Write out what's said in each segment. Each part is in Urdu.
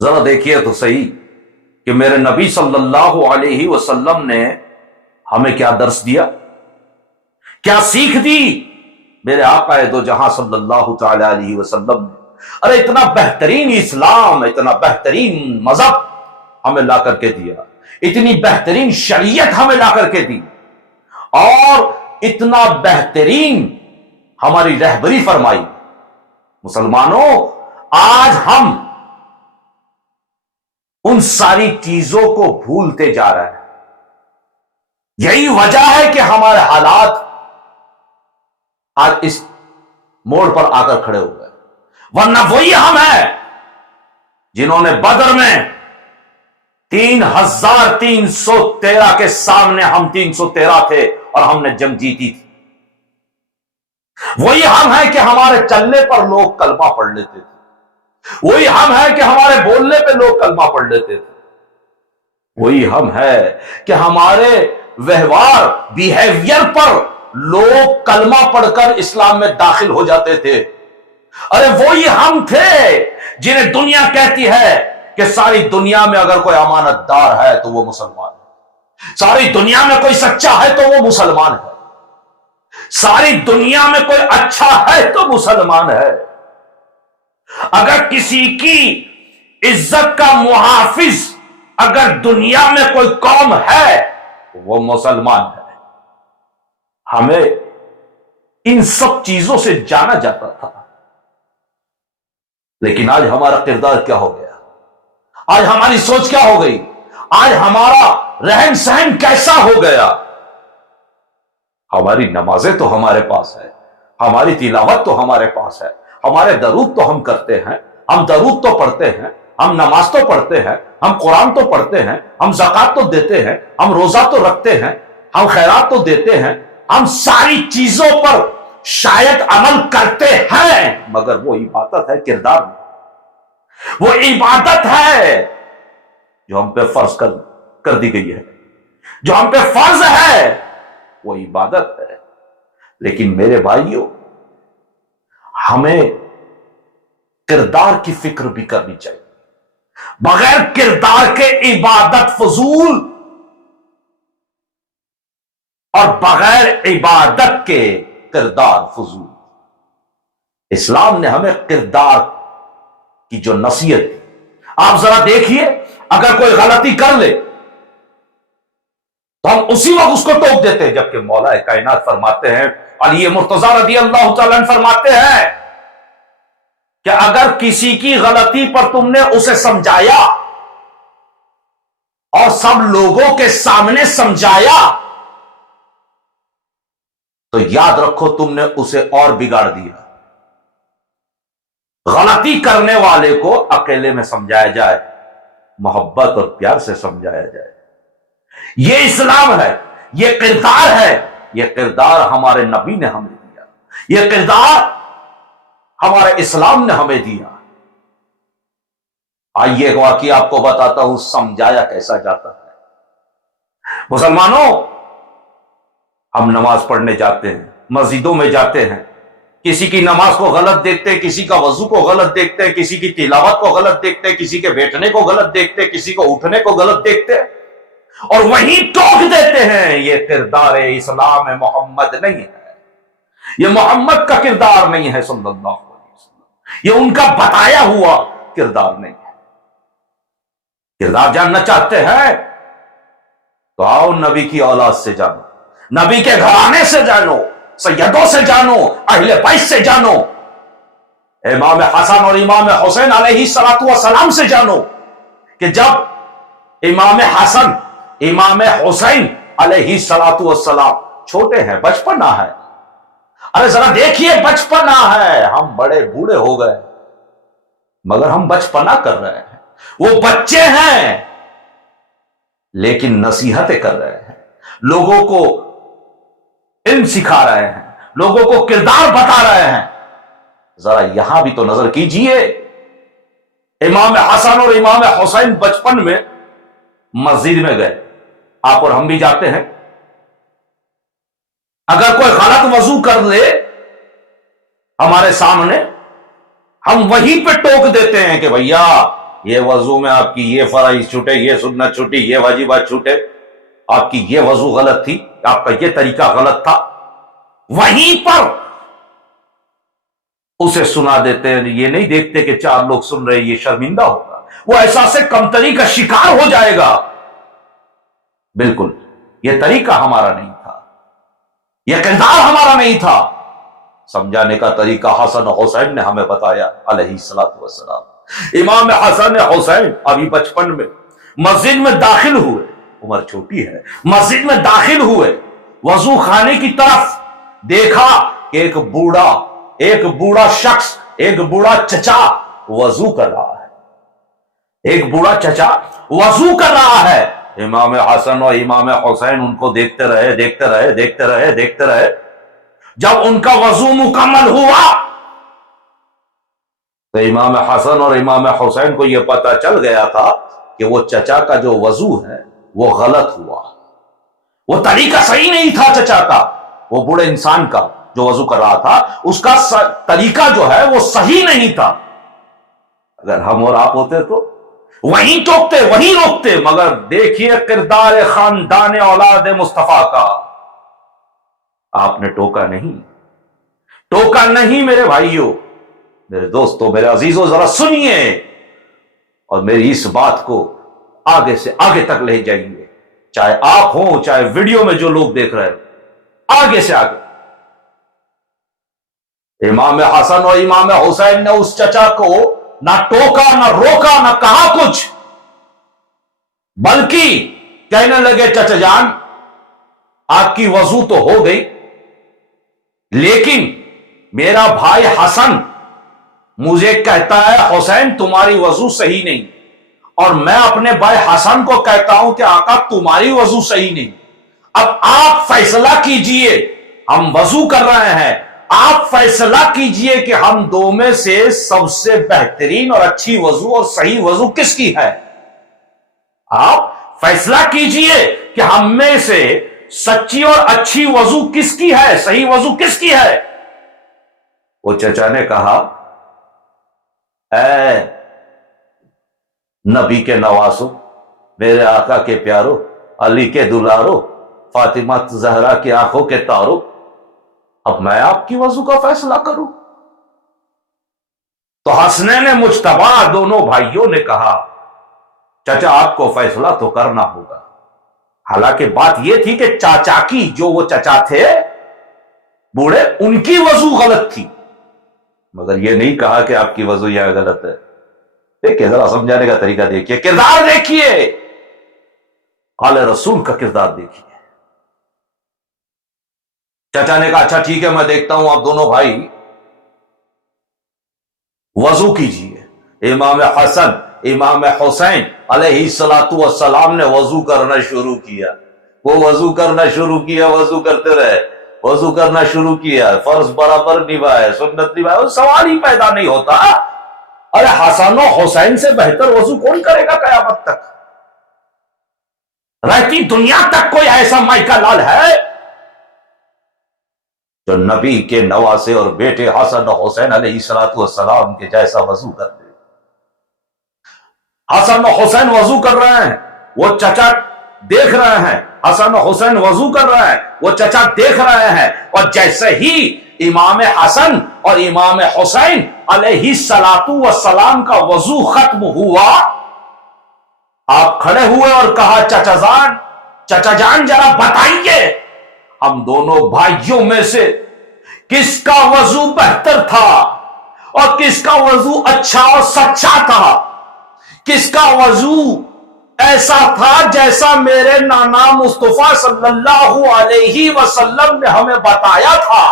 ذرا دیکھیے تو صحیح کہ میرے نبی صلی اللہ علیہ وسلم نے ہمیں کیا درس دیا، کیا سیکھ دی میرے آقا دو جہاں صلی اللہ تعالی علیہ وسلم نے۔ ارے اتنا بہترین اسلام، اتنا بہترین مذہب ہمیں لا کر کے دیا، اتنی بہترین شریعت ہمیں لا کر کے دی، اور اتنا بہترین ہماری رہبری فرمائی۔ مسلمانوں، آج ہم ان ساری چیزوں کو بھولتے جا رہے ہیں۔ یہی وجہ ہے کہ ہمارے حالات آج اس موڑ پر آ کر کھڑے ہو گئے، ورنہ وہی ہم ہیں جنہوں نے بدر میں 3313 کے سامنے ہم 313 تھے اور ہم نے جنگ جیتی تھی۔ وہی ہم ہیں کہ ہمارے چلنے پر لوگ کلمہ پڑھ لیتے تھے، وہی ہم ہیں کہ ہمارے بولنے پہ لوگ کلمہ پڑھ لیتے تھے، وہی ہم ہیں کہ ہمارے ویوہار بیہیویئر پر لوگ کلمہ پڑھ کر اسلام میں داخل ہو جاتے تھے۔ ارے وہی ہم تھے جنہیں دنیا کہتی ہے کہ ساری دنیا میں اگر کوئی امانت دار ہے تو وہ مسلمان ہے، ساری دنیا میں کوئی سچا ہے تو وہ مسلمان ہے، ساری دنیا میں کوئی اچھا ہے تو مسلمان ہے۔ اگر کسی کی عزت کا محافظ اگر دنیا میں کوئی قوم ہے تو وہ مسلمان ہے۔ ہمیں ان سب چیزوں سے جانا جاتا تھا، لیکن آج ہمارا کردار کیا ہو گیا، آج ہماری سوچ کیا ہو گئی، آج ہمارا رہن سہن کیسا ہو گیا۔ ہماری نمازیں تو ہمارے پاس ہے، ہماری تلاوت تو ہمارے پاس ہے، ہمارے درود تو ہم کرتے ہیں، ہم درود تو پڑھتے ہیں، ہم نماز تو پڑھتے ہیں، ہم قرآن تو پڑھتے ہیں، ہم زکوٰۃ تو دیتے ہیں، ہم روزہ تو رکھتے ہیں، ہم خیرات تو دیتے ہیں، ہم ساری چیزوں پر شاید عمل کرتے ہیں، مگر وہ عبادت ہے کردار میں، وہ عبادت ہے جو ہم پہ فرض کر دی گئی ہے، جو ہم پہ فرض ہے وہ عبادت ہے۔ لیکن میرے بھائیوں، ہمیں کردار کی فکر بھی کرنی چاہیے۔ بغیر کردار کے عبادت فضول، اور بغیر عبادت کے کردار فضول۔ اسلام نے ہمیں کردار کی جو نصیحت دی، آپ ذرا دیکھیے، اگر کوئی غلطی کر لے تو ہم اسی وقت اس کو ٹوک دیتے ہیں، جبکہ مولا کائنات فرماتے ہیں، علی مرتضی رضی اللہ تعالیٰ عنہ فرماتے ہیں کہ اگر کسی کی غلطی پر تم نے اسے سمجھایا اور سب لوگوں کے سامنے سمجھایا تو یاد رکھو تم نے اسے اور بگاڑ دیا۔ غلطی کرنے والے کو اکیلے میں سمجھایا جائے، محبت اور پیار سے سمجھایا جائے۔ یہ اسلام ہے، یہ کردار ہے، یہ کردار ہمارے نبی نے ہمیں دیا، یہ کردار ہمارے اسلام نے ہمیں دیا۔ آئیے ایک واقعہ آپ کو بتاتا ہوں، سمجھایا کیسا جاتا ہے۔ مسلمانوں، ہم نماز پڑھنے جاتے ہیں، مسجدوں میں جاتے ہیں، کسی کی نماز کو غلط دیکھتے ہیں، کسی کا وضو کو غلط دیکھتے ہیں، کسی کی تلاوت کو غلط دیکھتے ہیں، کسی کے بیٹھنے کو غلط دیکھتے ہیں، کسی کو اٹھنے کو غلط دیکھتے ہیں، اور وہیں ٹوک دیتے ہیں۔ یہ کردار اسلام محمد نہیں ہے، یہ محمد کا کردار نہیں ہے صلی اللہ علیہ وسلم، یہ ان کا بتایا ہوا کردار نہیں ہے۔ کردار جاننا چاہتے ہیں تو آؤ نبی کی اولاد سے جانو، نبی کے گھرانے سے جانو، سیدوں سے جانو، اہل بیت سے جانو، امام حسن اور امام حسین علیہ السلام سے جانو کہ جب امام حسن امام حسین علیہ السلام چھوٹے ہیں، بچپنا ہے، ارے ذرا دیکھیے بچپنا ہے، ہم بڑے بوڑھے ہو گئے مگر ہم بچپنا کر رہے ہیں، وہ بچے ہیں لیکن نصیحتیں کر رہے ہیں، لوگوں کو علم سکھا رہے ہیں، لوگوں کو کردار بتا رہے ہیں۔ ذرا یہاں بھی تو نظر کیجئے، امام حسن اور امام حسین بچپن میں مسجد میں گئے، آپ اور ہم بھی جاتے ہیں، اگر کوئی غلط وضو کر لے ہمارے سامنے، ہم وہیں پہ ٹوک دیتے ہیں کہ بھیا یہ وضو میں آپ کی یہ فرائض چھوٹے، یہ سنت چھوٹی، یہ واجبات چھوٹے، آپ کی یہ وضو غلط تھی، آپ کا یہ طریقہ غلط تھا، وہیں پر اسے سنا دیتے ہیں. یہ نہیں دیکھتے کہ 4 لوگ سن رہے، یہ شرمندہ ہوگا، وہ احساس کمتری کا شکار ہو جائے گا. بالکل یہ طریقہ ہمارا نہیں تھا، یہ کردار ہمارا نہیں تھا. سمجھانے کا طریقہ حسن و حسین نے ہمیں بتایا علیہ الصلوۃ والسلام. امام حسن حسین ابھی بچپن میں مسجد میں داخل ہوئے، عمر چھوٹی ہے، مسجد میں داخل ہوئے، وضو خانے کی طرف دیکھا کہ ایک بوڑھا شخص، ایک بوڑھا چچا وضو کر رہا ہے، ایک بوڑھا چچا وضو کر رہا ہے. امام حسن اور امام حسین ان کو دیکھتے رہے. جب ان کا وضو مکمل ہوا تو امام حسن اور امام حسین کو یہ پتہ چل گیا تھا کہ وہ چچا کا جو وضو ہے وہ غلط ہوا، وہ طریقہ صحیح نہیں تھا چچا کا، وہ بوڑھے انسان کا جو وضو کر رہا تھا اس کا طریقہ جو ہے وہ صحیح نہیں تھا. اگر ہم اور آپ ہوتے تو وہیں ٹوکتے، وہیں روکتے. مگر دیکھیے کردار خاندان اولاد مصطفیٰ کا، آپ نے ٹوکا نہیں میرے بھائیوں، میرے دوستوں، میرے عزیزوں، ذرا سنیے اور میری اس بات کو آگے سے آگے تک لے جائیے، چاہے آپ ہوں چاہے ویڈیو میں جو لوگ دیکھ رہے ہیں، آگے سے آگے. امام حسن اور امام حسین نے اس چچا کو نہ ٹوکا، نہ روکا، نہ کہا کچھ، بلکہ کہنے لگے چچا جان آپ کی وضو تو ہو گئی، لیکن میرا بھائی حسن مجھے کہتا ہے حسین تمہاری وضو صحیح نہیں، اور میں اپنے بھائی حسن کو کہتا ہوں کہ آقا تمہاری وضو صحیح نہیں. اب آپ فیصلہ کیجئے، ہم وضو کر رہے ہیں، آپ فیصلہ کیجئے کہ ہم دو میں سے سب سے بہترین اور اچھی وضو اور صحیح وضو کس کی ہے. آپ فیصلہ کیجئے کہ ہم میں سے سچی اور اچھی وضو کس کی ہے، صحیح وضو کس کی ہے. وہ چچا نے کہا اے نبی کے نواسو، میرے آقا کے پیارو، علی کے دلارو، فاطمہ زہرا کی آنکھوں کے تارو، اب میں آپ کی وضو کا فیصلہ کروں. تو حسنین مجتبی دونوں بھائیوں نے کہا چچا آپ کو فیصلہ تو کرنا ہوگا. حالانکہ بات یہ تھی کہ چاچا کی، جو وہ چچا تھے بوڑھے، ان کی وضو غلط تھی، مگر یہ نہیں کہا کہ آپ کی وضو یہ غلط ہے. دیکھیے ذرا سمجھانے کا طریقہ دیکھیے، کردار دیکھیے، آل رسول کا کردار دیکھیے. چچا نے کہا اچھا ٹھیک ہے میں دیکھتا ہوں، آپ دونوں بھائی وضو کیجئے. امام حسن امام حسین علیہ الصلوۃ والسلام نے وضو کرنا شروع کیا. وہ وضو کرنا شروع کیا، وضو کرتے رہے، وضو کرنا شروع کیا، فرض برابر نبھائے، سنت نبھائے، سوال ہی پیدا نہیں ہوتا ارے حسن و حسین سے بہتر وضو کون کرے گا قیامت تک؟ رہتی دنیا تک کوئی ایسا مائکا لال ہے جو نبی کے نواسے اور بیٹے حسن و حسین علیہ الصلوۃ والسلام کے جیسا وضو کر دے؟ حسن و حسین وضو کر رہے ہیں، وہ چچا دیکھ رہے ہیں، حسن و حسین وضو کر رہے ہیں، وہ چچا دیکھ رہے ہیں، اور جیسے ہی امام حسن اور امام حسین علیہ الصلوۃ والسلام کا وضو ختم ہوا، آپ کھڑے ہوئے اور کہا چچا جان ذرا بتائیے ہم دونوں بھائیوں میں سے کس کا وضو بہتر تھا اور کس کا وضو اچھا اور سچا تھا، کس کا وضو ایسا تھا جیسا میرے نانا مصطفیٰ صلی اللہ علیہ وسلم نے ہمیں بتایا تھا.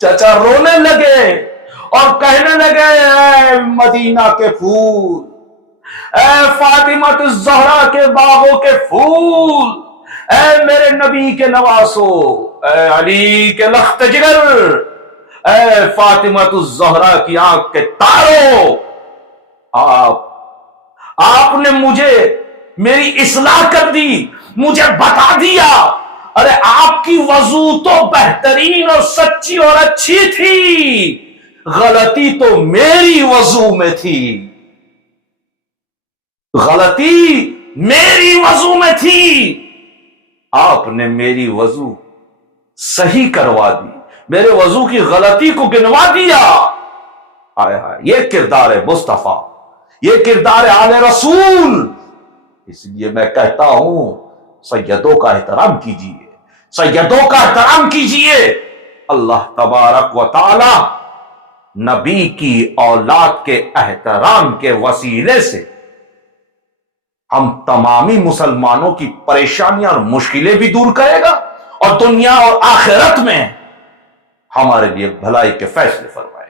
چچا رونے لگے اور کہنے لگے اے مدینہ کے پھول، اے فاطمہ الزہرا کے باغوں کے پھول، اے میرے نبی کے نواسو، اے علی کے لخت جگر، اے فاطمہ الزہرا کی آنکھ کے تاروں، آپ نے مجھے میری اصلاح کر دی، مجھے بتا دیا ارے آپ کی وضو تو بہترین اور سچی اور اچھی تھی، غلطی تو میری وضو میں تھی. غلطی میری وضو میں تھی، آپ نے میری وضو صحیح کروا دی، میرے وضو کی غلطی کو گنوا دیا۔ آئے ہائے، یہ کردار ہے مصطفیٰ، یہ کردار ہے آل رسول۔ اس لیے میں کہتا ہوں سیدوں کا احترام کیجئے، سیدوں کا احترام کیجئے۔ اللہ تبارک و تعالی نبی کی اولاد کے احترام کے وسیلے سے ہم تمامی مسلمانوں کی پریشانیاں اور مشکلیں بھی دور کرے گا، اور دنیا اور آخرت میں ہمارے لیے بھلائی کے فیصلے فرمائے گا۔